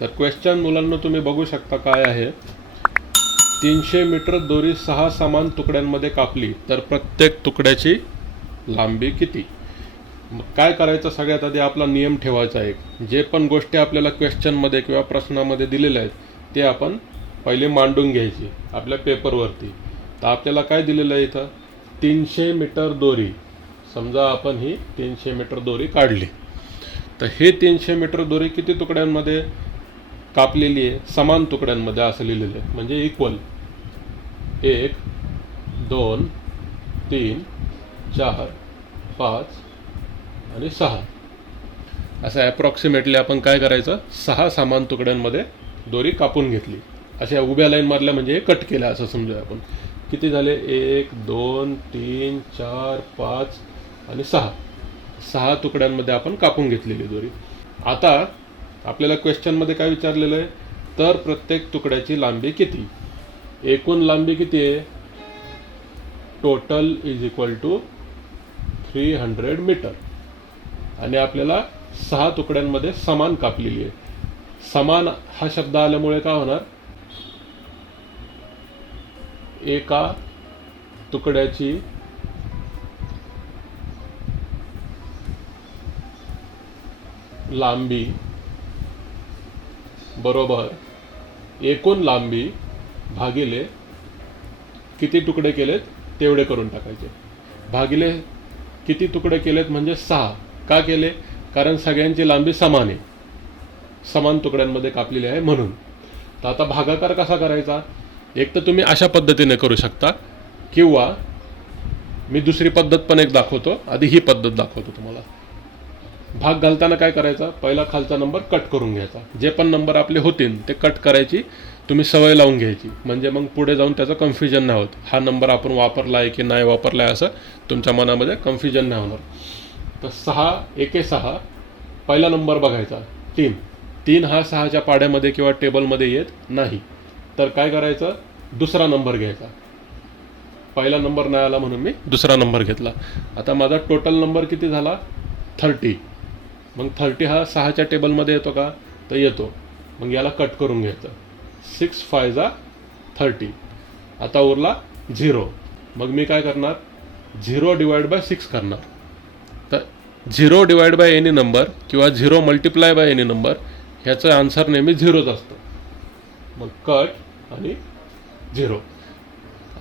तर क्वेश्चन मुलांना तुम्ही बघू शकता काय आहे. 300 मीटर दोरी 6 समान तुकड्यांमध्ये कापली तर प्रत्येक तुकड्याची लांबी किती. मग काय करायचं, सगळ्यात आधी आपला नियम ठेवायचा आहे. जे पण गोष्टी आपल्याला क्वेश्चनमध्ये किंवा प्रश्नामध्ये दिलेल्या आहेत ते आपण पहिले मांडून घ्यायची आपल्या पेपरवरती. तर आपल्याला काय दिलेलं आहे इथं, 300 मीटर दोरी. समजा आपण ही 300 मीटर दोरी काढली, तर हे 300 मीटर दोरी किती तुकड्यांमध्ये कापलेली आहे, समान तुकड्यांमध्ये असं लिहिलेलं आहे, म्हणजे इक्वल. 1 2 3 4 5 आणि 6 असं ॲप्रॉक्सिमेटली आपण काय करायचं, 6 समान तुकड्यांमध्ये दोरी कापून घेतली. अशा उभ्या लाईन मारल्या म्हणजे कट केल्या असं समजूया आपण. किती झाले, 1 2 3 4 5 आणि 6 तुकड्यांमध्ये आपण कापून घेतलेली दोरी. आता आपल्याला क्वेश्चनमध्ये काय विचारलेलं आहे, तर प्रत्येक तुकड्याची लांबी किती. एकूण लांबी किती आहे, total is equal to 300 metre. आणि आपल्याला 6 तुकड्यांमध्ये समान कापलेली आहे. समान हा शब्द आल्यामुळे काय होणार, एका तुकड्याची लांबी बरोबर एकूण लांबी भागिले किती तुकडे केलेत तेवढे करून टाकायचे. भागिले किती तुकडे केलेत म्हणजे 6. का केले, कारण सगळ्यांची लांबी समान आहे, समान तुकड्यांमध्ये कापलेली आहे म्हणून. तर आता भागाकार कसा करायचा, एक तर तुम्ही अशा पद्धतीने करू शकता, किंवा मी दुसरी पद्धत पण एक दाखवतो. आधी ही पद्धत दाखवतो तुम्हाला. भाग घालताना काय करायचा, पहिला खालचा नंबर कट करून घ्यायचा. जे पण नंबर आपले होतील ते कट करायची तुम्ही सवय लावून घ्यायची, म्हणजे मग पुढे जाऊन त्याचं कन्फ्युजन नाही होत. हा नंबर आपण वापरला आहे की नाही वापरला आहे असं तुमच्या मनामध्ये कन्फ्युजन नाही होणार. तर 6 1 6, पहिला नंबर बघायचा 3 हा 6च्या पाड्यामध्ये किंवा टेबलमध्ये येत नाही. तर काय करायचं, दुसरा नंबर घ्यायचा. पहिला नंबर नाही आला म्हणून मी दुसरा नंबर घेतला. आता माझा टोटल नंबर किती झाला, 30. मग 30 हा 6च्या टेबलमध्ये येतो का, तर येतो. मग याला कट करून घ्यायचं. 6 5 30. आता उरला 0. मग मी काय करणार, 0 डिवाइड बाय 6 करणार. तर 0 डिवाइड बाय एनी नंबर किंवा 0 मल्टिप्लाय बाय एनी नंबर ह्याचं आन्सर नेहमी 0च असतं. मग कट आणि 0.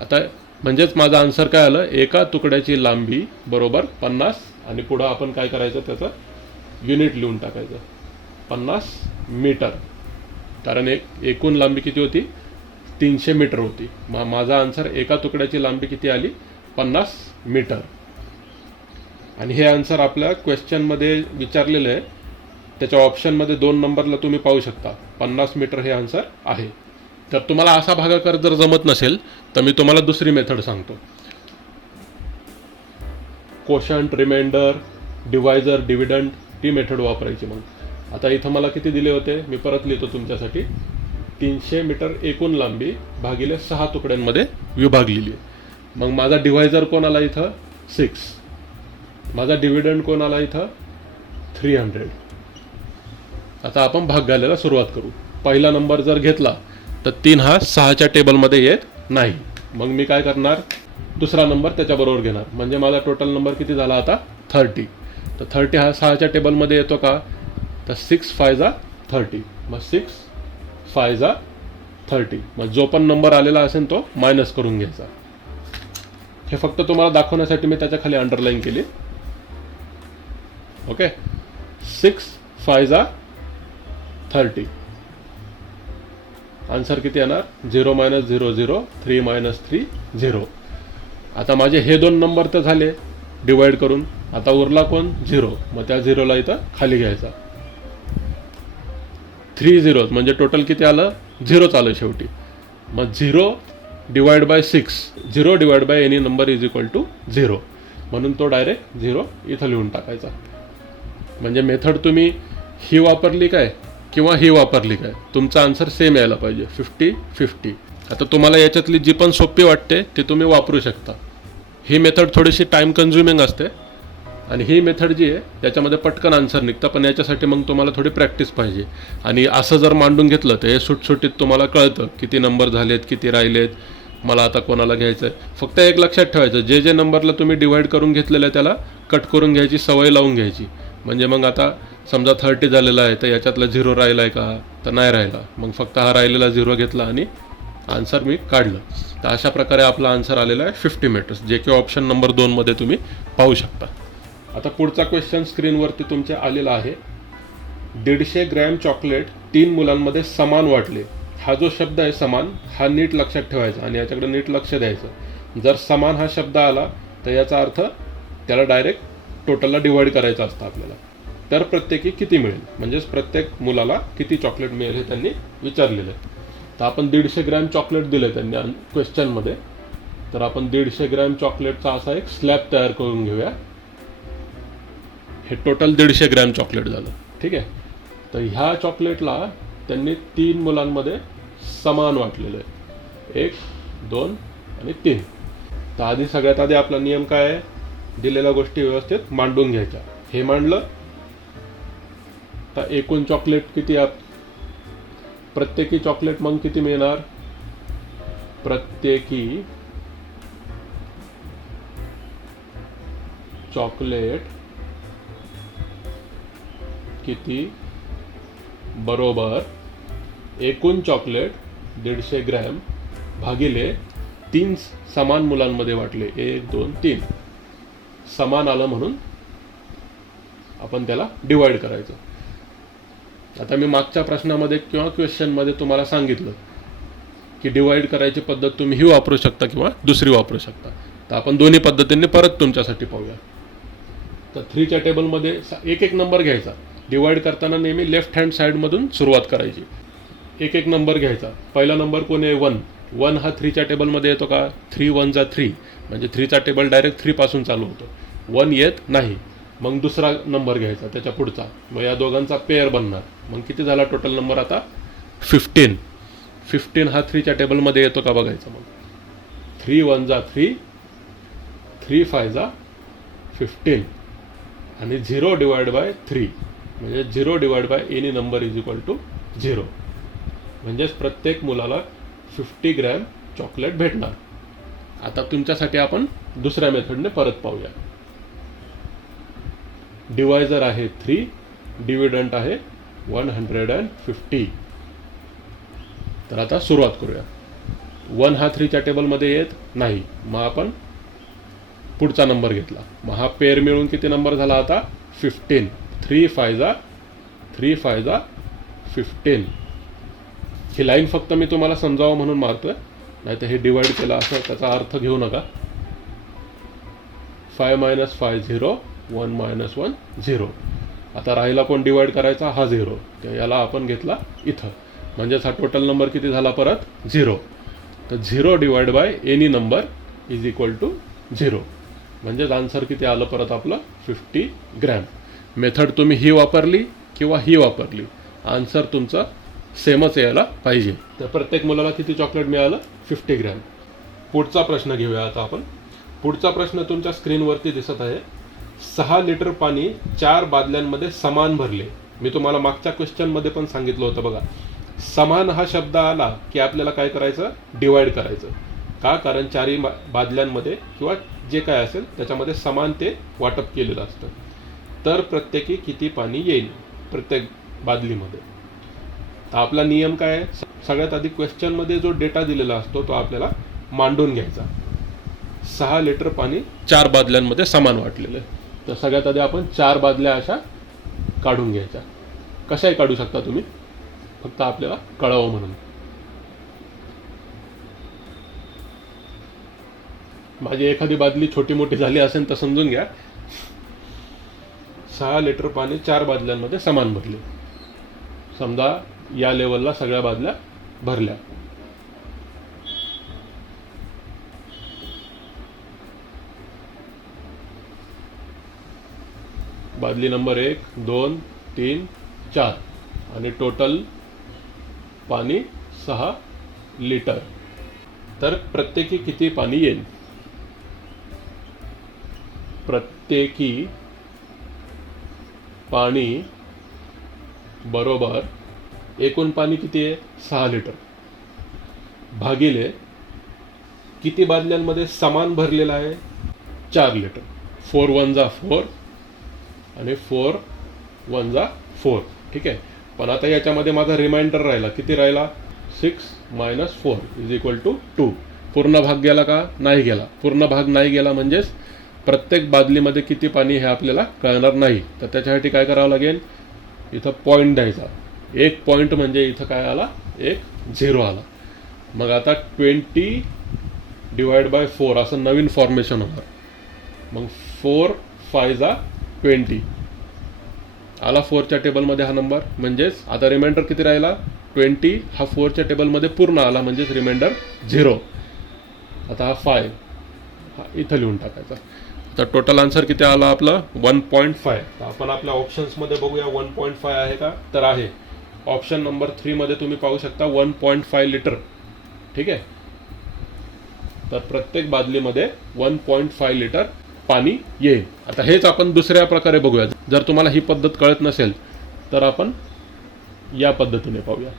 आता म्हणजेच माझा आन्सर काय आलं, एका तुकड्याची लांबी बरोबर 50. आणि पुढं आपण काय करायचं, त्याचं युनिट लिहून टाकायचं, 50 मीटर. कारण एकूण लांबी किती होती, 300 मीटर होती. माझा आन्सर एका तुकड्याची लांबी किती आली, 50 मीटर. आणि हे आन्सर आपल्या क्वेश्चनमध्ये विचारलेलं आहे. त्याच्या ऑप्शनमध्ये 2 नंबरला तुम्ही पाहू शकता 50 मीटर हे आन्सर आहे. तर तुम्हाला असा भागाकार जर जमत नसेल तर मी तुम्हाला दुसरी मेथड सांगतो. कोशंट, रिमाइंडर, डिवायझर, डिव्हिडंड ती मेथड वापरायची. मग आता इथं मला किती दिले होते, मी परत लिहितो तुमच्यासाठी. 300 मीटर एकूण लांबी भागिले 6 तुकड्यांमध्ये विभागलेली. मग माझा डिवायझर कोण आला इथं, 6. माझा डिव्हिडंड कोण आला इथं, 300. आता आपण भाग घालायला सुरुवात करू. पहिला नंबर जर घेतला तर 3 हा 6च्या टेबलमध्ये येत नाही. मग मी काय करणार, दुसरा नंबर त्याच्याबरोबर घेणार. म्हणजे माझा टोटल नंबर किती झाला आता, 30. तर 30 हा 6च्या टेबलमध्ये येतो का, तर 6 5 30. मग 6 5 30. मग जो पण नंबर आलेला असेल तो मायनस करून घ्यायचा. हे फक्त तुम्हाला दाखवण्यासाठी मी त्याच्या खाली अंडरलाईन केली. ओके, 6 5 30. आन्सर किती येणार, 0 - 0 0, 3 - 3 0. आता माझे हे 2 नंबर तर झाले डिवाइड करून. आता उरला कोण, 0. मग त्या 0ला इथं खाली घ्यायचा. 3 zeros म्हणजे टोटल किती आलं, 0च आलं शेवटी. मग 0 divide by 6, 0 divide by any number is equal to 0. म्हणून तो डायरेक्ट 0 इथं लिहून टाकायचा. म्हणजे मेथड तुम्ही ही वापरली काय किंवा ही वापरली काय, तुमचा आन्सर सेम यायला पाहिजे, 50-50. आता तुम्हाला याच्यातली जी पण सोपी वाटते ती तुम्ही वापरू शकता. ही मेथड थोडीशी टाईम कन्झ्युमिंग असते, आणि ही मेथड जी आहे त्याच्यामध्ये पटकन आन्सर निघतं, पण याच्यासाठी मग तुम्हाला थोडी प्रॅक्टिस पाहिजे. आणि असं जर मांडून घेतलं तर हे सुटसुटीत तुम्हाला कळतं किती नंबर झालेत, किती राहिलेत, मला आता कोणाला घ्यायचं आहे. फक्त एक लक्षात ठेवायचं, जे जे नंबरला तुम्ही डिवाईड करून घेतलेलं आहे त्याला कट करून घ्यायची सवय लावून घ्यायची. म्हणजे मग आता समजा 30 झालेला आहे तर याच्यातला 0 राहिला आहे का, तर नाही राहिला, मग फक्त हा राहिलेला 0 घेतला आणि आन्सर मी काढलं. तर अशा प्रकारे आपला आन्सर आलेला आहे 50 मीटर्स, जे की ऑप्शन नंबर 2मध्ये तुम्ही पाहू शकता. आता पुढचा क्वेश्चन स्क्रीनवरती तुमच्या आलेला आहे. 150 ग्रॅम चॉकलेट 3 मुलांमध्ये समान वाटले. हा जो शब्द आहे समान, हा नीट लक्षात ठेवायचा आणि याच्याकडे नीट लक्ष द्यायचं. जर समान हा शब्द आला तर याचा अर्थ त्याला डायरेक्ट टोटलला डिवाईड करायचं असतं आपल्याला. तर प्रत्येकी किती मिळेल, म्हणजेच प्रत्येक मुलाला किती चॉकलेट मिळेल हे त्यांनी विचारलेलं आहे. तर आपण 150 ग्रॅम चॉकलेट दिले त्यांनी क्वेश्चनमध्ये. तर आपण 150 ग्रॅम चॉकलेटचा असा एक स्लॅब तयार करून घेऊया. हे टोटल 150 ग्रॅम चॉकलेट झालं, ठीक आहे. तर ह्या चॉकलेटला त्यांनी 3 मुलांमध्ये समान वाटलेलं आहे, 1, 2 आणि 3. तर आधी सगळ्यात आधी आपला नियम काय आहे, दिलेल्या गोष्टी व्यवस्थित मांडून घ्यायच्या. हे मांडलं तर एकूण चॉकलेट किती, प्रत्येकी चॉकलेट मग किती मिळणार, प्रत्येकी चॉकलेट किती बरोबर एकूण चॉकलेट 150 ग्रॅम भागिले 3 समान मुलांमध्ये वाटले, 1, 2, 3 समान आलं म्हणून आपण त्याला डिवाइड करायचं. आता मी मागच्या प्रश्नामध्ये किंवा क्वेश्चनमध्ये तुम्हाला सांगितलं की डिवाइड करायची पद्धत तुम्ही ही वापरू शकता किंवा दुसरी वापरू शकता. तर आपण दोन्ही पद्धतींनी परत तुमच्यासाठी पाहूया. तर 3च्या टेबलमध्ये एक एक नंबर घ्यायचा. डिवाइड करताना नेहमी लेफ्ट हँड साईडमधून सुरुवात करायची. एक एक नंबर घ्यायचा. पहिला नंबर कोण आहे, 1. 1 हा 3च्या टेबलमध्ये येतो का, 3 1 जा 3, म्हणजे 3चा टेबल डायरेक्ट 3 पासून चालू होतो. 1 येत नाही. मग दुसरा नंबर घ्यायचा त्याच्या पुढचा, मग या दोघांचा पेअर बनणार. मग किती झाला टोटल नंबर आता, 15. 15 हा 3च्या टेबलमध्ये येतो का बघायचा. मग 3 1 जा 3, 3 5 जा 15 आणि 0 डिवाइड बाय 3, म्हणजे 0 divide by any number is equal to 0. म्हणजेच प्रत्येक मुलाला 50 ग्रॅम चॉकलेट भेटणार. आता तुमच्यासाठी आपण दुसऱ्या मेथडने परत पाहूया. डिवायझर आहे 3, डिव्हिडंट आहे 150. तर आता सुरुवात करूया. 1 हा 3च्या टेबलमध्ये येत नाही, मग आपण पुढचा नंबर घेतला. मग हा पेअर मिळून किती नंबर झाला आता, 15. 3 5 जा 3 5 जा 15. ही लाईन फक्त मी तुम्हाला समजावं म्हणून मारतोय, नाही तर हे डिवाइड केलं असं त्याचा अर्थ घेऊ नका. 5 - 5 0, 1 - 1 0. आता राहिला कोण डिवाइड करायचा, हा 0. तर याला आपण घेतला इथं, म्हणजेच हा टोटल नंबर किती झाला परत, 0. तर 0 divide by any number is equal to 0. म्हणजेच आन्सर किती आलं परत आपलं, 50 ग्रॅम. मेथड तुम्ही ही वापरली किंवा ही वापरली, आन्सर तुमचं सेमच यायला पाहिजे. तर प्रत्येक मुलाला किती चॉकलेट मिळालं, 50 ग्रॅम. पुढचा प्रश्न घेऊया आता आपण. पुढचा प्रश्न तुमच्या स्क्रीनवरती दिसत आहे. 6 लिटर पाणी 4 बादल्यांमध्ये समान भरले. मी तुम्हाला मागच्या क्वेश्चनमध्ये पण सांगितलं होतं बघा, समान हा शब्द आला की आपल्याला काय करायचं, डिवाइड करायचं. का, कारण 4ही बादल्यांमध्ये किंवा जे काय असेल त्याच्यामध्ये समान ते वाटप केलेलं असतं. तर प्रत्येकी किती पाणी येईल प्रत्येक बादलीमध्ये. तर आपला नियम काय आहे, सगळ्यात आधी क्वेश्चनमध्ये जो डेटा दिलेला असतो तो आपल्याला मांडून घ्यायचा. 6 लिटर पाणी 4 बादल्यांमध्ये समान वाटलेलं आहे. तर सगळ्यात आधी आपण 4 बादल्या अशा काढून घ्यायच्या. कशाही काढू शकता तुम्ही, फक्त आपल्याला कळावं म्हणून. माझी एखादी बादली छोटी मोठी झाली असेल तर समजून घ्या. 6 लिटर पाणी 4 बादल्यांमध्ये समान भरले. समजा या लेवलला सगळ्या बादल्या भरल्या. बादली नंबर 1 2 3 4 आणि टोटल पाणी 6 लिटर. तर प्रत्येकी किती पाणी येईल, प्रत्येकी पाणी बरोबर एकूण पाणी किती आहे 6 लिटर भागिले किती बादल्यांमध्ये समान भरलेलं आहे 4 लिटर. 4 1 जा 4 आणि 4 1 जा 4. ठीक आहे. पण आता याच्यामध्ये माझा रिमाइंडर राहिला, किती राहिला 6 - 4 = 2. पूर्ण भाग गेला का नाही गेला. पूर्ण भाग नाही गेला म्हणजेच प्रत्येक बादलीमध्ये किती पाणी हे आपल्याला कळणार नाही. तर त्याच्यासाठी काय करावं लागेल, इथं पॉईंट द्यायचा. एक पॉईंट म्हणजे इथं काय आला, एक 0 आला. मग आता 20/4 असं नवीन फॉर्मेशन होणार. मग 4 5 जा 20 आला 4च्या टेबलमध्ये हा नंबर. म्हणजेच आता रिमाइंडर किती राहिला 20. हा 4च्या टेबलमध्ये पूर्ण आला म्हणजेच रिमाइंडर 0. आता हा 5 हा इथं लिहून टाकायचा. तर टोटल आन्सर किती आला आपलं 1.5. तर आपण आपल्या ऑप्शन्समध्ये बघूया 1.5 आहे का, तर आहे. ऑप्शन नंबर 3 मध्ये तुम्ही पाहू शकता 1.5 लिटर. ठीक आहे. तर प्रत्येक बादलीमध्ये 1.5 लिटर पाणी येईल. आता हेच आपण दुसऱ्या प्रकारे बघूया. जर तुम्हाला ही पद्धत कळत नसेल तर आपण या पद्धतीने पाहूया.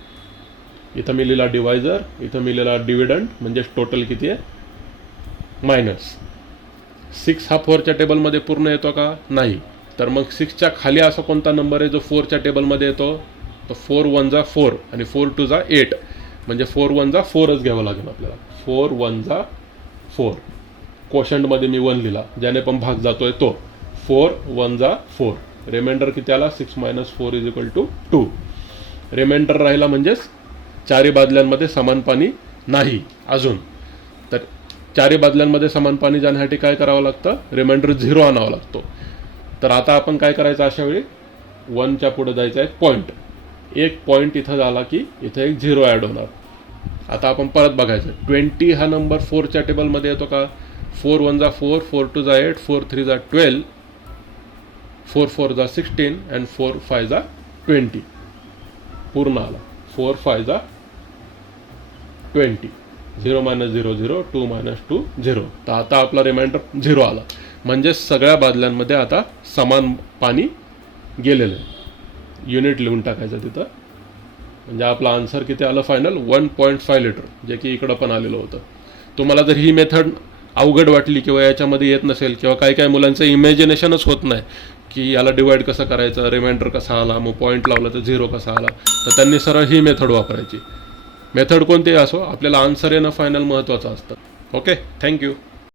इथं मी लिहिला डिवायझर, इथं मी लिहिला डिव्हिडंड, म्हणजे टोटल किती आहे मायनस 6. हा 4च्या टेबलमध्ये पूर्ण येतो का नाही. तर मग 6च्या खाली असा कोणता नंबर आहे जो 4च्या टेबलमध्ये येतो, तर 4 1 जा 4 आणि 4 2 जा 8. म्हणजे 4 1 जा 4च घ्यावं लागेल आपल्याला. 4 1 जा 4. क्वोशंटमध्ये मी 1 लिहिला, ज्याने पण भाग जातोय तो. 4 1 जा 4. रिमाइंडर किती आला 6 - 4 = 2. रिमाइंडर राहिला म्हणजेच चारही बादल्यांमध्ये समान पाणी नाही अजून. तर चारही बादल्यांमध्ये समान पाणी जाण्यासाठी काय करावं लागतं, रिमाइंडर 0 आणावा लागतो. तर आता आपण काय करायचं, अशा वेळी 1च्या पुढे जायचं आहे पॉईंट. एक पॉईंट इथं झाला की इथं एक 0 ॲड होणार. आता आपण परत बघायचं 20 हा नंबर 4च्या टेबलमध्ये येतो का. 4 1 जा 4 4 2 जा 8 4 3 जा 12 4 4 जा 16 आणि 4 5 जा 20 पूर्ण आला. 4 5 जा 20. 0 - 0 0 2 - 2 0. तर आता आपला रिमाइंडर 0 आला. म्हणजे सगळ्या बादल्यांमध्ये आता समान पाणी गेलेलं आहे. युनिट लिहून टाकायचं तिथं. म्हणजे आपला आन्सर किती आलं फायनल 1.5 लिटर, जे की इकडं पण आलेलं होतं. तुम्हाला जर ही मेथड अवघड वाटली किंवा याच्यामध्ये येत नसेल किंवा काही काही मुलांचं इमॅजिनेशनच होत नाही की याला डिवाइड कसं करायचं, रिमाइंडर कसा आला, मग पॉईंट लावला तर 0 कसा आला, तर त्यांनी सरळ ही मेथड वापरायची. मेथड कोणतीही असो, आपल्याला आन्सर येणं फायनल महत्त्वाचं असतं. Okay, thank you.